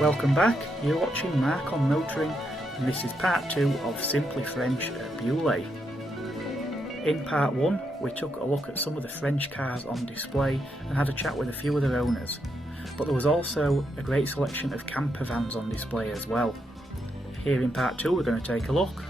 Welcome back, you're watching Mark on Motoring, and this is part 2 of Simply French at Beaulieu. In part 1 we took a look at some of the French cars on display and had a chat with a few of their owners, but there was also a great selection of camper vans on display as well. Here in part 2 we're going to take a look.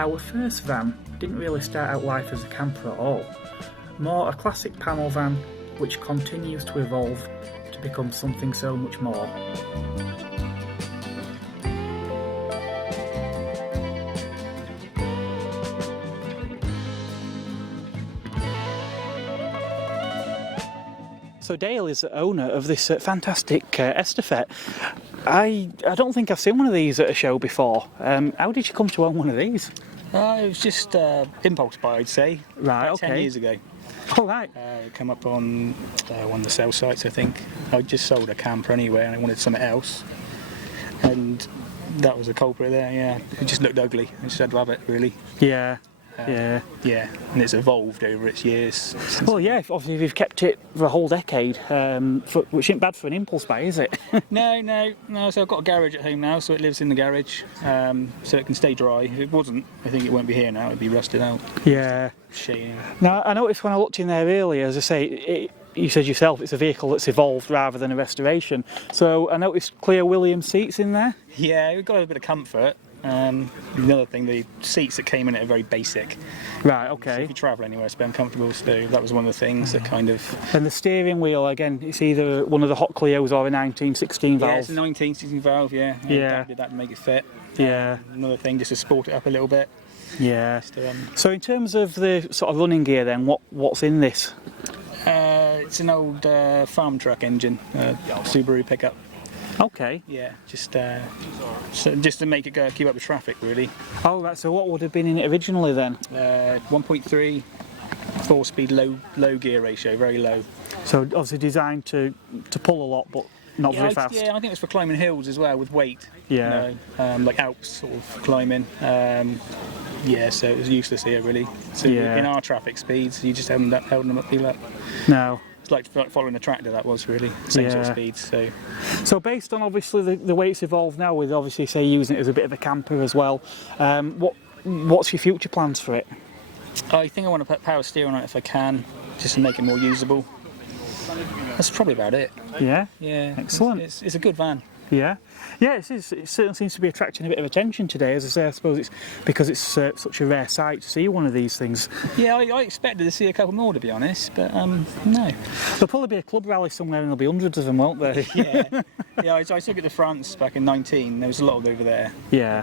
Our first van didn't really start out life as a camper at all, more a classic panel van which continues to evolve to become something so much more. So Dale is the owner of this fantastic EST Effect. I don't think I've seen one of these at a show before. How did you come to own one of these? It was just impulse buy, I'd say. Right, about okay. 10 years ago. Oh, right. It came up on one of the sales sites, I think. I just sold a camper anyway and I wanted something else. And that was the culprit there, yeah. It just looked ugly. I just had to have it, really. Yeah. Yeah, and it's evolved over its years. Well, yeah, obviously if you've kept it for a whole decade, which isn't bad for an impulse buy, is it? No, so I've got a garage at home now, so it lives in the garage, so it can stay dry. If it wasn't, I think it won't be here now, it'd be rusted out. Yeah. Shame. Now, I noticed when I looked in there earlier, as I say, you said yourself, it's a vehicle that's evolved rather than a restoration. So I noticed clear Williams seats in there. Yeah, we've got a bit of comfort. Another thing, the seats that came in it are very basic. Right, okay. So if you travel anywhere, it's very uncomfortable, so that was one of the things that kind of... And the steering wheel, again, it's either one of the hot Clios or a 1916 valve. Yeah, it's a 1916 valve, yeah. Yeah. Did that to make it fit. Yeah. Another thing, just to sport it up a little bit. Yeah. Just, So in terms of the sort of running gear then, what's in this? it's an old farm truck engine, Subaru pickup. Okay. Yeah, just to make it go, keep up with traffic, really. Oh, right, so what would have been in it originally then? 1.3, 4-speed, low gear ratio, very low. So obviously designed to pull a lot, but not very fast. Yeah, I think it's for climbing hills as well, with weight. Yeah. You know, like Alps sort of climbing. Yeah, so it was useless here, really. So Yeah. in our traffic speeds, you just haven't held them up, up. No. It's like following a tractor, that was really same sort of Yeah. speeds. So based on obviously the way it's evolved now, with obviously say using it as a bit of a camper as well, what's your future plans for it? I think I want to put power steering on it if I can, just to make it more usable. That's probably about it. Yeah. Yeah. Excellent. It's a good van. Yeah, it certainly seems to be attracting a bit of attention today. As I say, I suppose it's because it's such a rare sight to see one of these things. Yeah, I expected to see a couple more, to be honest, but no. There'll probably be a club rally somewhere and there'll be hundreds of them, won't there? Yeah. I took it to France back in 19. There was a lot over there. Yeah.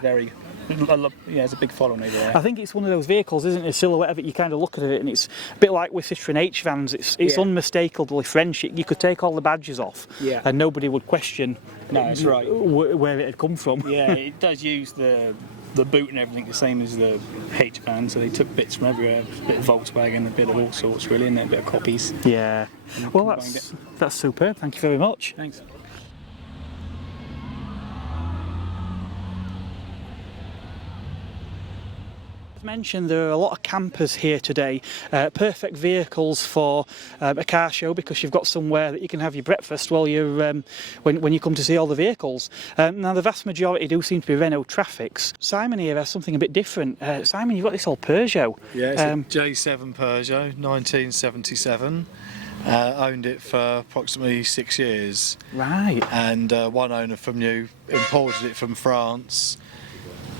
There's a big following over there. I think it's one of those vehicles, isn't it? A silhouette of it, you kind of look at it and it's a bit like with Citroen H vans. It's unmistakably French. You could take all the badges off, and nobody would question. No, that's right. Where it had come from. Yeah, it does use the boot and everything the same as the H van, so they took bits from everywhere. A bit of Volkswagen, a bit of all sorts, really, and a bit of copies. Yeah. Well, that's superb. Thank you very much. Thanks. Mentioned there are a lot of campers here today, perfect vehicles for a car show because you've got somewhere that you can have your breakfast while you're when you come to see all the vehicles. Now the vast majority do seem to be Renault Trafics. Simon here has something a bit different. Simon, you've got this old Peugeot. Yeah, it's a J7 Peugeot, 1977. Owned it for approximately 6 years. Right. And one owner from you imported it from France.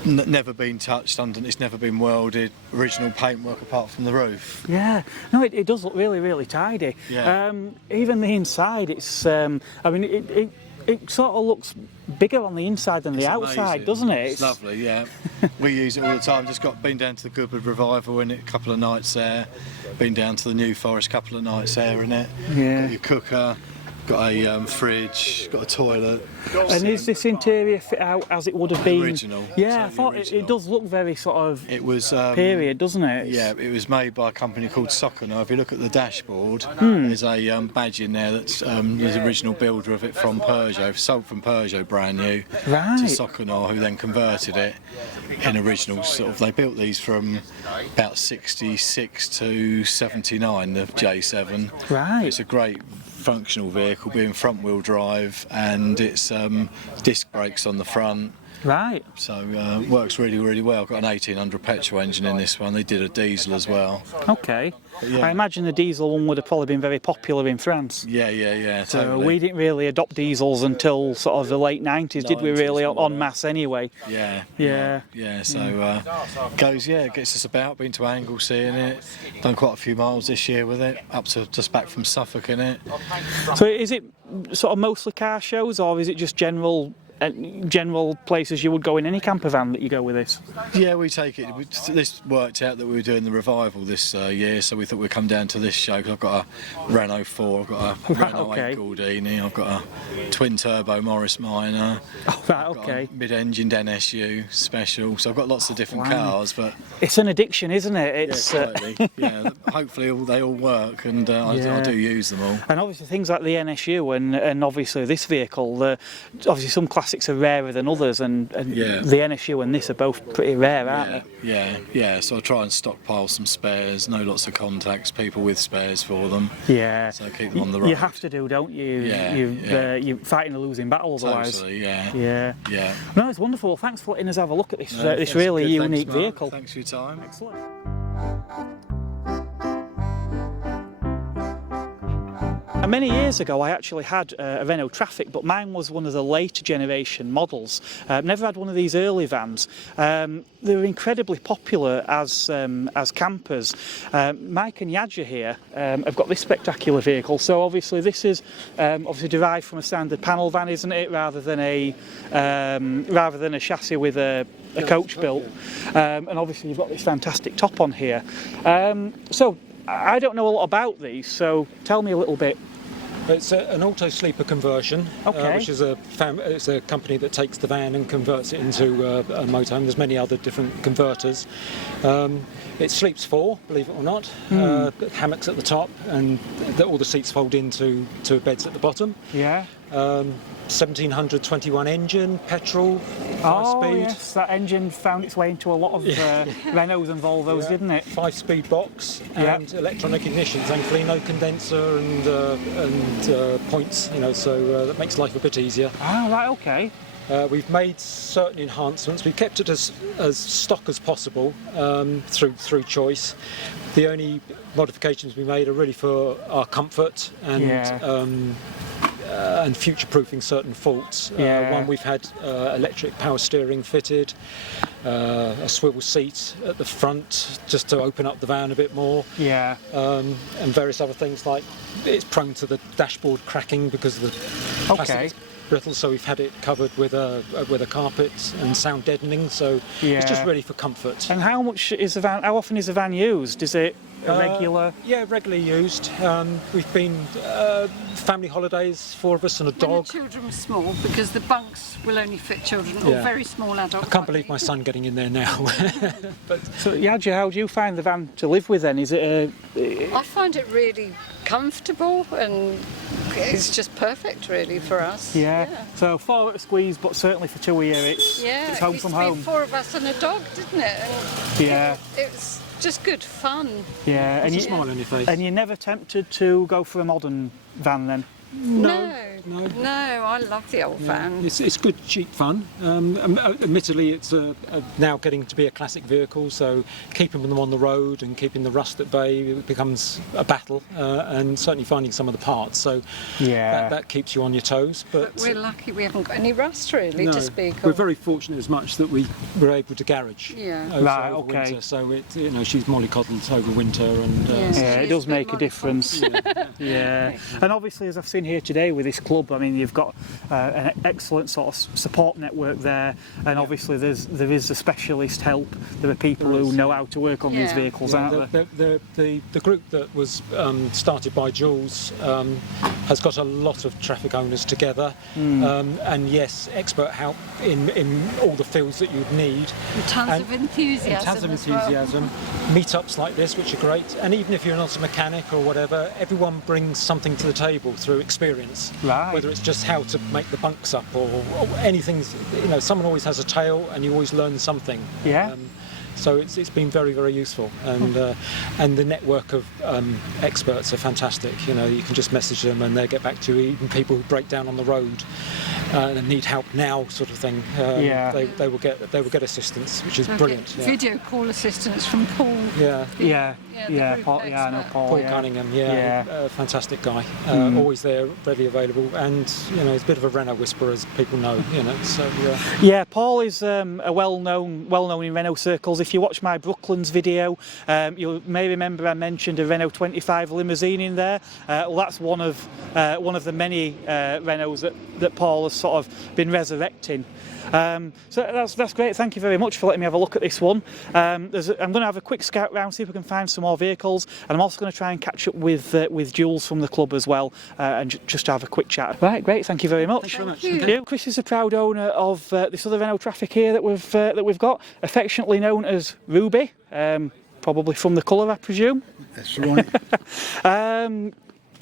Never been touched underneath, it's never been welded, original paintwork apart from the roof. Yeah, no, it does look really, really tidy. Yeah. Even the inside, it's, I mean, it sort of looks bigger on the inside than the outside, amazing. doesn't it? It's lovely, yeah. We use it all the time, been down to the Goodwood Revival in it, a couple of nights there, been down to the New Forest a couple of nights there in it. Yeah. Got your cooker, got a fridge, got a toilet. And is this interior fit out as it would have been? Original. Yeah, I Totally thought original. it does look very sort of It was period, doesn't it? Yeah, it was made by a company called Socono. If you look at the dashboard, there's a badge in there that's the original builder of it from Peugeot, sold from Peugeot brand new Right. to Socono, who then converted it in original sort of. They built these from about 66 to 79, the J7. Right. It's a great functional vehicle, being front wheel drive, and it's disc brakes on the front. Right. So works really, really well. Got an 1800 petrol engine in this one. They did a diesel as well. Okay. Yeah. I imagine the diesel one would have probably been very popular in France. Yeah. So Totally. we didn't really adopt diesels until sort of the late 90s, did we 90s, really, more en masse anyway? Yeah. So gets us about. Been to Anglesey in it. Done quite a few miles this year with it. Up to just back from Suffolk in it. So is it sort of mostly car shows, or is it just general places you would go in any camper van that you go with this? Yeah, we take it. This worked out that we were doing the revival this year, so we thought we'd come down to this show. Cause I've got a Renault 4, I've got a Renault 8 Gordini, I've got a twin turbo Morris Minor. Oh, right, I've got okay. a mid-engined NSU special. So I've got lots of different cars, but It's an addiction, isn't it? It's slightly. Yeah, hopefully they all work, and I do use them all. and obviously things like the NSU and obviously this vehicle, obviously some classics are rarer than others, and Yeah. the NSU and this are both pretty rare, aren't they? Yeah. So I try and stockpile some spares. Know lots of contacts, people with spares for them. Yeah. So keep them on the road. You have to do, don't you? You're fighting a losing battle otherwise. Totally, yeah. No, it's wonderful. Thanks for letting us have a look at this. No, This that's really good. unique Thanks, Mark. vehicle. Thanks for your time. Excellent. And many years ago I actually had a Renault Trafic, but mine was one of the later generation models. Never had one of these early vans. They were incredibly popular as campers. Mike and Yadja here have got this spectacular vehicle. So obviously this is obviously derived from a standard panel van, isn't it, rather than a chassis with a coach built. And obviously you've got this fantastic top on here. So I don't know a lot about these, so tell me a little bit. It's an auto sleeper conversion, Okay. which is it's a company that takes the van and converts it into a motorhome. There's many other different converters. It sleeps 4, believe it or not. Hammocks at the top, and all the seats fold into beds at the bottom. Yeah. 1721 engine, petrol, 5-speed. Yes, that engine found its way into a lot of Renaults and Volvos, didn't it? 5-speed box Yeah. and electronic ignition. Thankfully, no condenser and points. So that makes life a bit easier. Ah, right, okay. We've made certain enhancements. We've kept it as stock as possible through choice. The only modifications we made are really for our comfort and future-proofing certain faults. One, we've had electric power steering fitted, a swivel seat at the front just to open up the van a bit more. Yeah. And various other things, like it's prone to the dashboard cracking because of the plastic is brittle, so we've had it covered with a carpet and sound deadening. So it's just really for comfort. And how much is the van? How often is the van used? Is it a regular? Yeah, regularly used. We've been family holidays, 4 of us and a dog. When the children were small, because the bunks will only fit children or very small adults. I can't believe my son getting in there now. So, Yadja, how do you find the van to live with then? Is it I find it really comfortable and it's just perfect really for us. Yeah. So 4 at a squeeze, but certainly for 2 a year it's home from home. It used to be 4 of us and a dog, didn't it? And it was just good fun. Yeah. There's a smile on your face. And you're never tempted to go for a modern van then? No, I love the old van. It's good, cheap fun. Admittedly, it's now getting to be a classic vehicle, so keeping them on the road and keeping the rust at bay becomes a battle, and certainly finding some of the parts. So that keeps you on your toes. But we're lucky we haven't got any rust really to speak of. We're very fortunate as much that we were able to garage over okay. winter. So she's mollycoddled over winter, and it does make a difference. And obviously, as I've seen here today with this club, I mean, you've got an excellent sort of support network there, and obviously there is the specialist help. There are people who know how to work on these vehicles, aren't there? The group that was started by Jules has got a lot of traffic owners together, and yes, expert help in all the fields that you'd need. And tons of enthusiasm. And tons of enthusiasm. Meetups like this, which are great, and even if you're not a mechanic or whatever, everyone brings something to the table through experience. Right. Whether it's just how to make the bunks up or anything, someone always has a tale, and you always learn something. Yeah. So it's been very, very useful, and the network of experts are fantastic. You can just message them and they get back to you. Even people who break down on the road and need help now, sort of thing. They will get assistance, which is brilliant. Video call assistance from Paul. Paul, I know Paul. Paul Cunningham, fantastic guy. Always there, readily available, and he's a bit of a Renault whisperer, as people know. So Paul is a well-known in Renault circles. If you watch my Brooklands video, you may remember I mentioned a Renault 25 limousine in there. Well, that's one of the many Renaults that Paul has sort of been resurrecting. So that's great. Thank you very much for letting me have a look at this one. I'm going to have a quick scout round, see if we can find some more vehicles, and I'm also going to try and catch up with Jules from the club as well, and just have a quick chat. Right, great. Thank you very much. Thank you. Thank you. Chris is a proud owner of this other Renault Trafic here that we've got, affectionately known as Ruby, probably from the colour, I presume. That's right.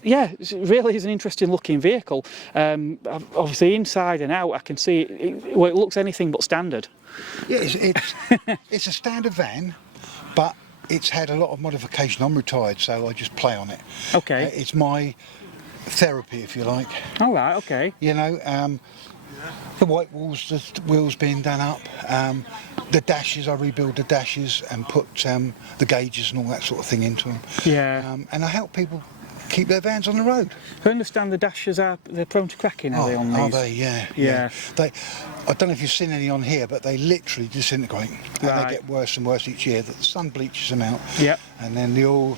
It really is an interesting looking vehicle. Obviously inside and out I can see it looks anything but standard. Yeah, it's a standard van, but it's had a lot of modification. I'm retired, so I just play on it. Okay. It's my therapy, if you like. All right, okay. The white walls, the wheels being done up, the dashes, I rebuild the dashes and put the gauges and all that sort of thing into them. Yeah. And I help people keep their vans on the road. I understand the dashes they're prone to cracking, are they, on these? Are they? Yeah. I don't know if you've seen any on here, but they literally disintegrate. And they get worse and worse each year. The sun bleaches them out. Yep. And then the oil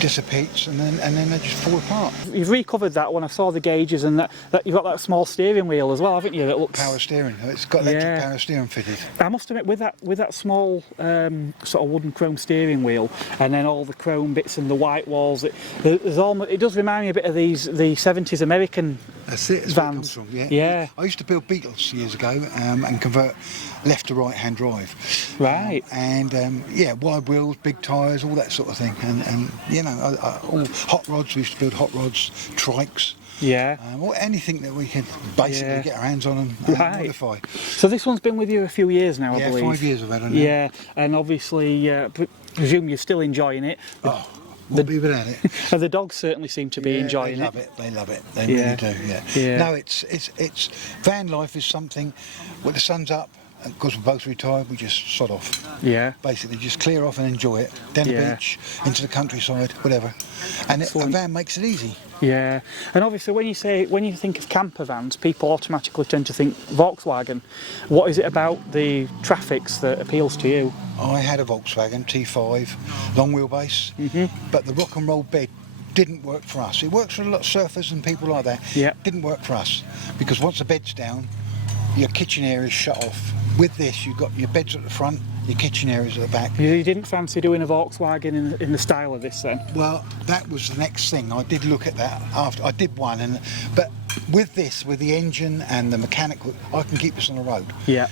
dissipates, and then they just fall apart. You've recovered that when I saw the gauges, and that you've got that small steering wheel as well, haven't you? That looks power steering. It's got electric power steering fitted. I must admit, with that small sort of wooden chrome steering wheel, and then all the chrome bits and the white walls, it does remind me a bit of the 70s American That's it. That's vans. where it comes from. Yeah. I used to build Beetles years ago and convert left to right hand drive. Right. Wide wheels, big tyres, all that sort of thing, and all hot rods. We used to build hot rods, trikes. Yeah. Or anything that we can basically get our hands on and modify. So this one's been with you a few years now, I believe. 5 years I've had on it. Yeah, and obviously, presume you're still enjoying it. Won't be without it. And the dogs certainly seem to be enjoying it. They love it. They really do. Yeah. No, it's van life is something. When the sun's up, and because we're both retired, we just sod off. Yeah. Basically, just clear off and enjoy it. Down the beach, into the countryside, whatever. And a van makes it easy. Yeah, and obviously when you think of camper vans, people automatically tend to think Volkswagen. What is it about the Trafics that appeals to you? I had a Volkswagen T5, long wheelbase, but the rock and roll bed didn't work for us. It works for a lot of surfers and people like that. Yeah. Didn't work for us because once the bed's down, your kitchen area is shut off. With this, you've got your beds at the front, your kitchen areas at the back. You didn't fancy doing a Volkswagen in the style of this then? Well, that was the next thing. I did look at that after I did one, but with this, with the engine and the mechanical, I can keep this on the road. Yeah.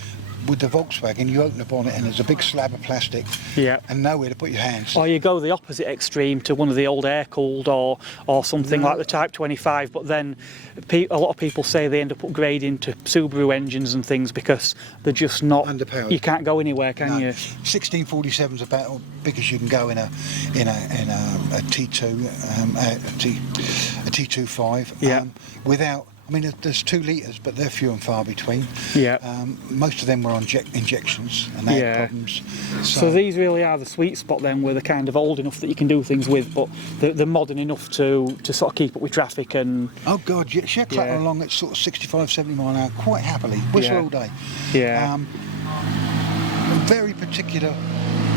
With the Volkswagen, you open the bonnet and there's a big slab of plastic and nowhere to put your hands. Or you go the opposite extreme to one of the old air-cooled or something like the Type 25, but then a lot of people say they end up upgrading to Subaru engines and things because they're just not... Underpowered. You can't go anywhere, can you? 1647's about as big as you can go in a T2, a T25. Yeah. Without... I mean, there's 2 litres, but they're few and far between. Yeah. Most of them were on injections, and they had problems. So these really are the sweet spot then, where they're kind of old enough that you can do things with, but they're modern enough to sort of keep up with traffic and... Oh God, yeah, she'll clatter along at sort of 65, 70 mile an hour quite happily, whistle all day. Yeah. Very particular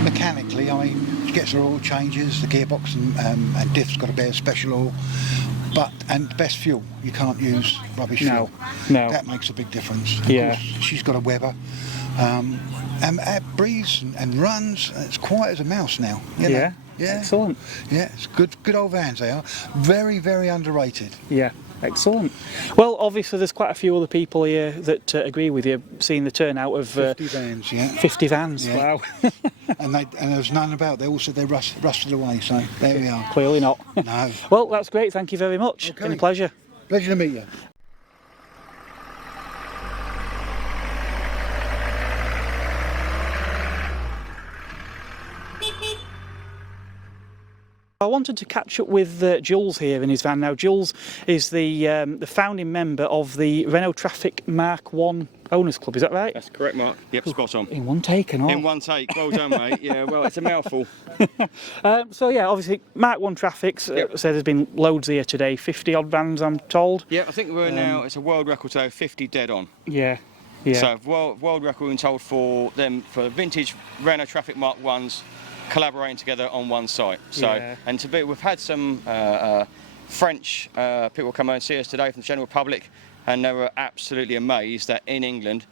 mechanically. I mean, she gets her oil changes, the gearbox and diff's got to be a special oil. And best fuel, you can't use rubbish fuel. No. That makes a big difference. Of Yeah. course, she's got a Weber. And it breathes and runs. It's quiet as a mouse now. You know? Yeah. Excellent. Yeah, it's good old vans they are. Very, very underrated. Yeah, excellent. Well, obviously there's quite a few other people here that agree with you, seeing the turnout of 50 vans, yeah. 50 vans, Yeah. wow. and there's none about. They all said they rusted away, so there we are. Clearly not. No. Well, that's great, thank you very much. Okay. Been a pleasure. Pleasure to meet you. I wanted to catch up with Jules here in his van. Now, Jules is the founding member of the Renault Trafic Mk1 Owners Club, is that right? That's correct, Mark. Yep, spot on. In one take and all. In one take. Well done, mate. Yeah, well, it's a mouthful. So yeah, obviously Mk1 Trafics, Yep. so there's been loads here today, 50 odd vans I'm told. Yeah, I think we're now, it's a world record today, 50 dead on. Yeah, yeah. So world record we've been told for vintage Renault Trafic Mk1s collaborating together on one site. So, Yeah. and we've had some French people come over and see us today from the general public, and they were absolutely amazed that in England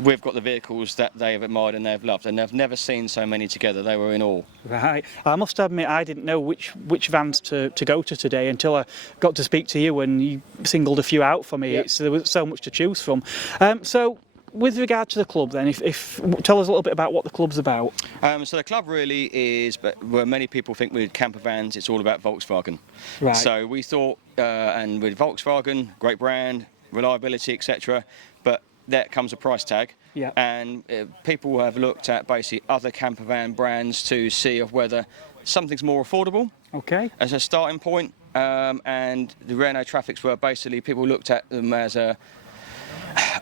we've got the vehicles that they have admired and they've loved, and they've never seen so many together. They were in awe. Right. I must admit I didn't know which vans to go to today until I got to speak to you and you singled a few out for me. Yep. There was so much to choose from. So with regard to the club then, if tell us a little bit about what the club's about. So the club really is, but where many people think with camper vans, it's all about Volkswagen. Right. So we thought, and with Volkswagen, great brand, reliability, etc. But there comes a price tag. Yeah. And people have looked at basically other camper van brands to see of whether something's more affordable Okay. as a starting point. And the Renault Trafics were basically, people looked at them as a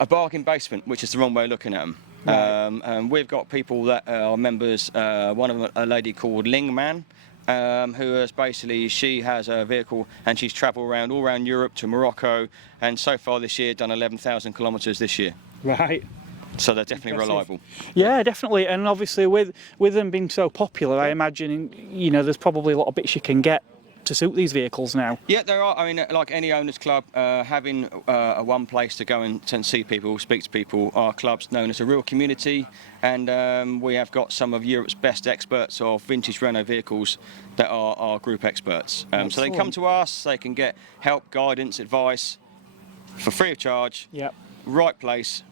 bargain basement, which is the wrong way of looking at them. Right. And we've got people that are members, one of them, a lady called Lingman, who is basically, she has a vehicle and she's travelled all around Europe to Morocco, and so far this year done 11,000 kilometres this year. Right. So they're definitely Impressive. reliable. Yeah, definitely. And obviously with them being so popular, I imagine, you know, there's probably a lot of bits you can get to suit these vehicles now. Yeah, there are. I mean, like any owners club, having one place to go and see people, speak to people, our club's known as a real community, and we have got some of Europe's best experts of vintage Renault vehicles that are our group experts. So they come to us, they can get help, guidance, advice for free of charge, Yep. right place,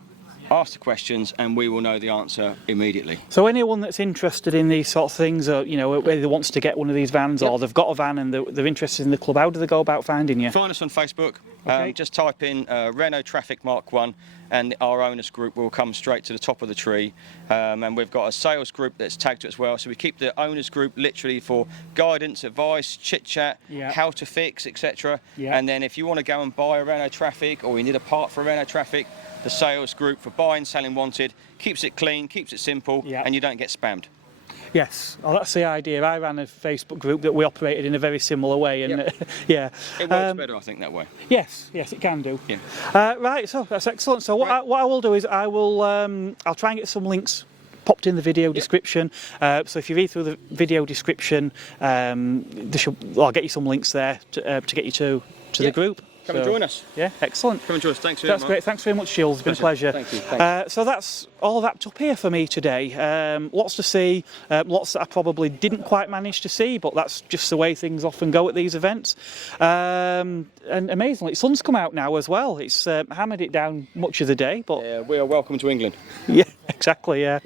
ask the questions, and we will know the answer immediately. So anyone that's interested in these sort of things, or you know, whether wants to get one of these vans, or they've got a van and they're interested in the club, how do they go about finding you? Find us on Facebook. Okay. Just type in Renault Trafic Mk1, and our owners group will come straight to the top of the tree. And we've got a sales group that's tagged to it as well. So we keep the owners group literally for guidance, advice, chit chat, Yeah. how to fix, etc. Yeah. And then if you want to go and buy a Renault Trafic, or you need a part for a Renault Trafic, the sales group for buying, selling, wanted keeps it clean, keeps it simple, Yeah. and you don't get spammed. Yes, well, that's the idea. I ran a Facebook group that we operated in a very similar way, and Yep. yeah. It works better, I think, that way. Yes, it can do. Yeah. Right, so that's excellent. So what, Right. what I will do is I'll try and get some links popped in the video description. So if you read through the video description, I'll get you some links there to get you to the group. Come and join us. Yeah, excellent. Come and join us. Thanks very much. That's great. Thanks very much, Jules. It's been a pleasure. Thank you. Thanks. So that's all wrapped up here for me today. Lots to see, lots that I probably didn't quite manage to see, but that's just the way things often go at these events. And amazingly, sun's come out now as well. It's hammered it down much of the day, but Yeah, we are welcome to England. yeah, exactly, yeah.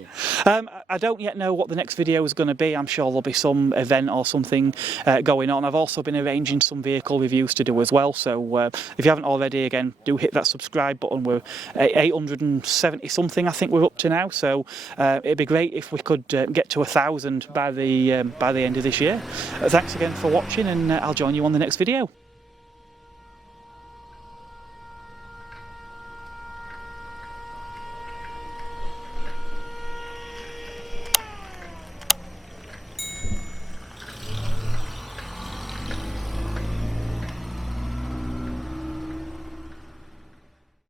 I don't yet know what the next video is going to be. I'm sure there'll be some event or something going on. I've also been arranging some vehicle reviews to do as well, so if you haven't already, again, do hit that subscribe button. We're 870 something, I think we're up to now, so it'd be great if we could get to 1,000 by the end of this year. Thanks again for watching, and I'll join you on the next video.